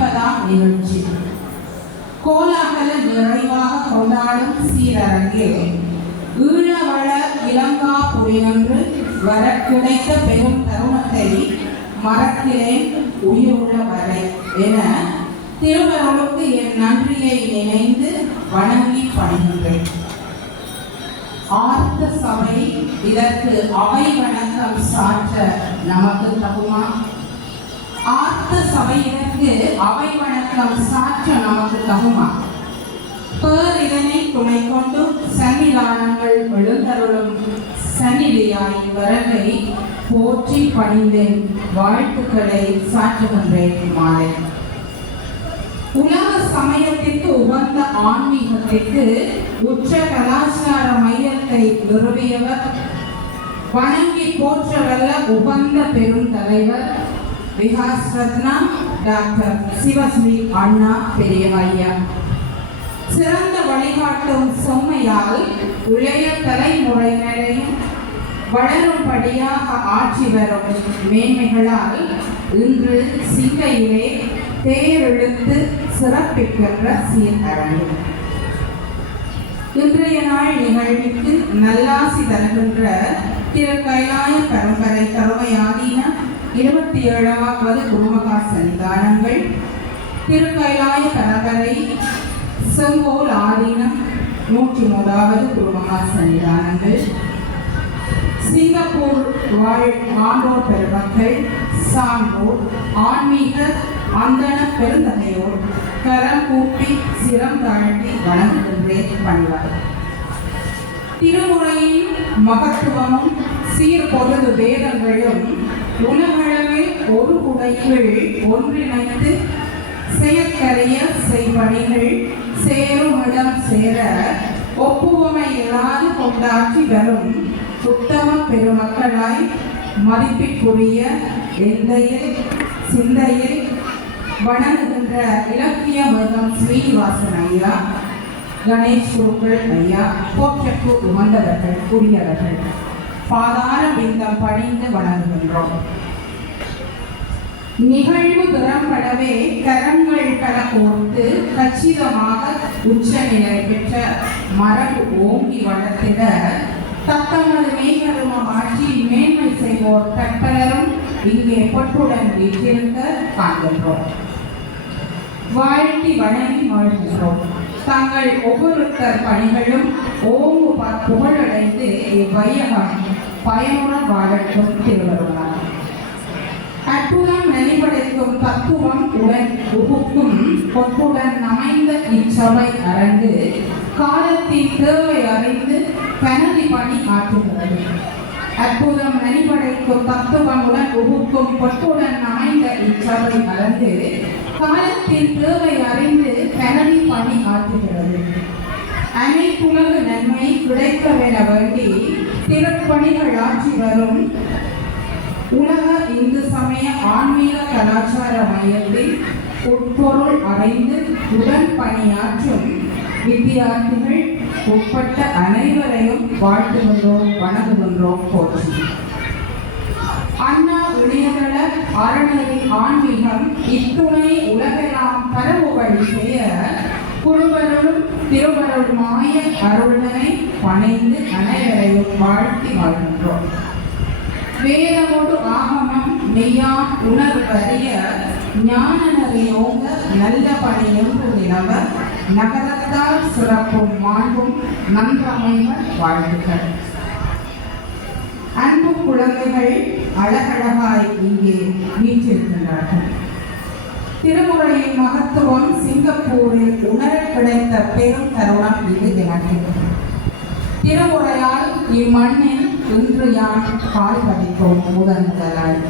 ஐம்பதாம் நிகழ்ச்சி கோலாகல நிறைவாக கொண்டாடும் சீரரங்கில் ஈழவள இலங்கா புலியன்று வர கிடைத்த பெரும் தருணத்தை மறக்கிறேன் உயிருள்ள வரை என திருவருளுக்கு என் நன்றியை நினைந்து வணங்கி பணிகின்றேன். ஆர்த்த சபை இதற்கு அவை வணக்கம் சாற்ற நமக்கு தகுமா? ஆத்த சபையினருக்கு அவை வணக்கம் சாற்ற நமக்கு தகுமா? பேர் இதனை துணை கொண்டு சன்னிதானங்கள் எழுந்தருளும் சந்நிதியாய் வரவை போற்றி பணிந்தேன். வாழ்த்துக்களை சாற்றுகின்றேன் மாலை. உலக சமயத்திற்கு உகந்த ஆன்மீகத்திற்கு உச்ச கலாச்சார மையத்தை நிறுவியவர். வணங்கி போற்றவல்ல உகந்த பெரும் தலைவர் விகாஸ் ரத்னா டாக்டர் சிவஸ்ரீ அண்ணா பெரியவையா சிறந்த வழிகாட்டும் செம்மையால் இளைய தலைமுறையினரையும் வளரும்படியாக ஆட்சி வரும் மேன்மைகளால் இன்று சிங்கையிலே தேரெழுத்து சிறப்பிக்கின்ற சீர்தரங்கு இன்றைய நாள் நிகழ்விற்கு நல்லாசி தருகின்ற திரு கைலாய பரம்பரை கருமையாதீன இருபத்தி ஏழாவது குருமகா சன்னிதானங்கள். திருக்கைலாய கைலாய பரம்பரை செங்கோல் ஆதீனம் நூற்றி மூன்றாவது குருமகா சன்னிதானங்கள். சிங்கப்பூர் வாழ் ஆண்டோர் பெருமக்கள் சான்றோர் ஆன்மீக அந்தன பெருந்தகையோர் கரம் கூப்பி சிரம் தாழ்த்தி வணங்குகின்றேன் பணிவார். திருமுறையின் மகத்துவமும் சீர்பொருது வேதங்களும் உலகளவில் ஒரு குடையில் ஒன்றிணைந்து செயற்கரிய செய்பணிகள் சேரும் இடம் சேர ஒப்புவமை இல்லாது கொண்டாற்றி வரும் உத்தம பெருமக்களாய் மதிப்பிற்குரிய எந்தையில் சிந்தையில் வணங்குகின்ற இலக்கிய மருதம் ஸ்ரீனிவாசன் ஐயா கணேஷ் குருக்கள் ஐயா போற்றக்கு உகந்தவர்கள் கூறியவர்கள் பாதார பிந்தம் பணிந்து வணங்குகின்றோம். நிகழ்வு திறம்படவே கரங்கள் பல கோர்த்து கச்சிதமாக உச்ச நிலை பெற்ற மரபு ஓங்கி வளர்த்திட தத்தமது மேகரும ஆட்சி மேன்மை செய்வோர் தற்பலரும் இங்கே பொற்றுடன் வீட்டிருக்க காண்கின்றோம். வாழ்த்தி வணங்கி மகிழ்கின்றோம். தங்கள் ஒவ்வொருத்தர் பணிகளும் ஓங்கு ப- புகழடைந்து இவ்வையகம் பயனுடன் வாழட்டும் திருவருளார் அற்புதம் நெறிபடைக்கும் தத்துவம் உடன் உகுக்கும் பொட்டுடன் அமைந்த இச்சபை அரங்கு காலத்தின் தேவை அறிந்து கனதி பணி ஆற்றுகிறது. அற்புதம் நெறிபடைக்கும் தத்துவமுடன் உகுக்கும் பொட்டுடன் அமைந்த இச்சபை அரங்கு காலத்தின் தேவை அறிந்து கனதி பணி ஆற்று அனைத்துலக நன்மை கிடைக்கவென வேண்டி திருப்பணிகள் ஆற்றி வரும் உலக இந்து சமய ஆன்மீக கலாச்சார மையத்தில் உட்பொருள் அடைந்து உடன் பணியாற்றும் வித்தியார்த்திகள் உட்பட்ட அனைவரையும் வாழ்த்துகின்றோம் வணங்குகின்றோம் போற்றி அண்ணா இணையதள அறநிலை ஆன்மீகம் இத்துணை உலகெல்லாம் பரவுபடி செய்ய குருவருளும் திருவருளுமாய அருளனை பணிந்து அனைவரையும் வாழ்த்தி வாழ்கின்றோம். வேதமோடு ஆகமம் மெய்யா உணர்வறிய ஞானநறியோங்க நல்ல பணியும் நிலவ நகரத்தால் சிறப்பும் மாண்பும் நன்றமைவர் வாழ்வுகள் அன்பு குழந்தைகள் அழகழகாய் இங்கே வீற்றிருக்கின்றார்கள். திருமுறையின் மகத்துவம் சிங்கப்பூரில் உணர கிடைத்த பெரும் தருணம் இது எனக்கு திருமுறையால் இம்மண்ணில் இன்று யான் கால் பதிப்போம் முதன்முதலாய்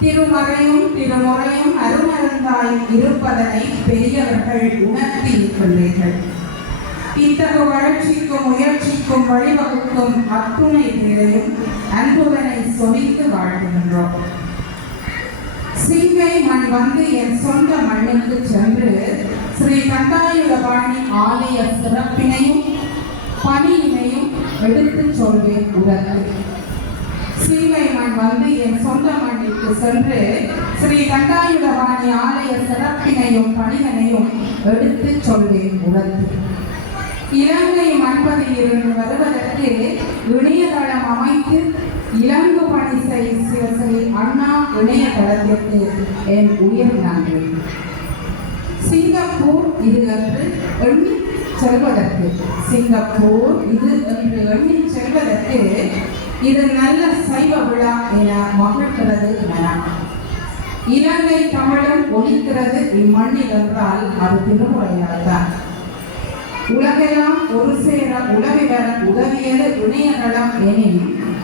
திருமறையும் திருமுறையும் அருமருந்தாய் இருப்பதனை பெரியவர்கள் உணர்த்தி இருக்கின்றீர்கள் இத்தகு வளர்ச்சிக்கும் முயற்சிக்கும் வழிவகுக்கும் அத்துணை பேரையும் அன்புதனை சொல் மண் வந்து என் சொந்த மண்ணுக்கு சென்று ஸ்ரீ கண்டாயுதபாணி ஆலய சிறப்பினையும் பணியினையும் எடுத்து சொல்வேன் உடனே சீமை மண் வந்து என் சொந்த மண்ணிற்கு சென்று ஸ்ரீ கண்டாயுதபாணி ஆலய சிறப்பினையும் பணிகளையும் எடுத்து சொல்வேன் உணர்ந்து இலங்கை மண்பதியிலிருந்து வருவதற்கு இணையதளம் அமைத்து இலங்கு பணி செய் சிவஸ்ரீ அண்ணா இணையதளத்திற்கு என் உயர் நன்றி. சிங்கப்பூர் இது என்று எண்ணி செல்வதற்கு சிங்கப்பூர் இது என்று எண்ணி செல்வதற்கு இது நல்ல சைவ விழா என மகிழ்கிறது மனம். இலங்கை தமிழன் ஒழிக்கிறது இம்மண்ணில் என்றால் அது திருமுறையால்தான். உலகெல்லாம் ஒரு சேர உலவி வர உதவியது இணையதளம் எனின்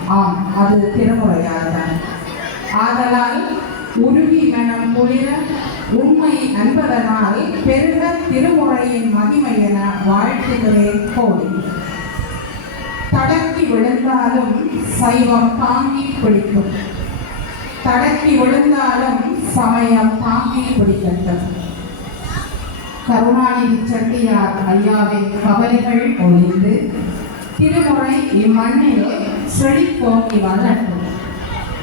ஆம் அது திருமுறையாதான் ஆதலால் உருகி மனம் குளிர உண்மை அன்பதனால் பெருக திருமுறையின் மகிமை என வாழ்த்துகிறேன் கோடி. தடக்கி விழுந்தாலும் சைவம் தாங்கி பிடிக்கும். தடக்கி விழுந்தாலும் சமயம் தாங்கி பிடிக்கட்டும் கருணாநிதி செட்டியார் ஐயாவின் கவலைகள் ஒழிந்து திருமுறை இம்மண்ணில் செழித்தோங்கி வளர்க்கும்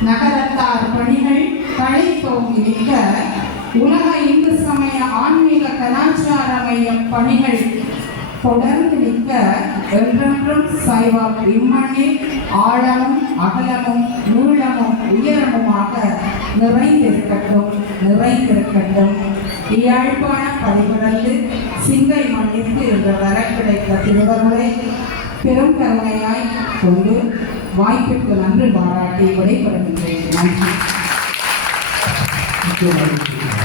நகரத்தார் பணிகள் தலை தோங்கி நிற்க உலக இந்து சமய ஆன்மீக கலாச்சார மைய பணிகள் தொடர்ந்து நிற்க என்றென்றும் சைவா இம்மண்ணில் ஆழமும் அகலமும் நீளமும் உயரமுமாக நிறைந்திருக்கட்டும் நிறைந்திருக்கட்டும். யாழ்ப்பாண பதிவிடந்து சிங்கை மண்ணிற்கு இன்று வர கிடைத்த திருவருளை பெரும் கருணையாய் கொண்டு வாய்ப்பிற்கு நன்றி பாராட்டி விடைபெறுகின்றேன் நன்றி முக்கியமாக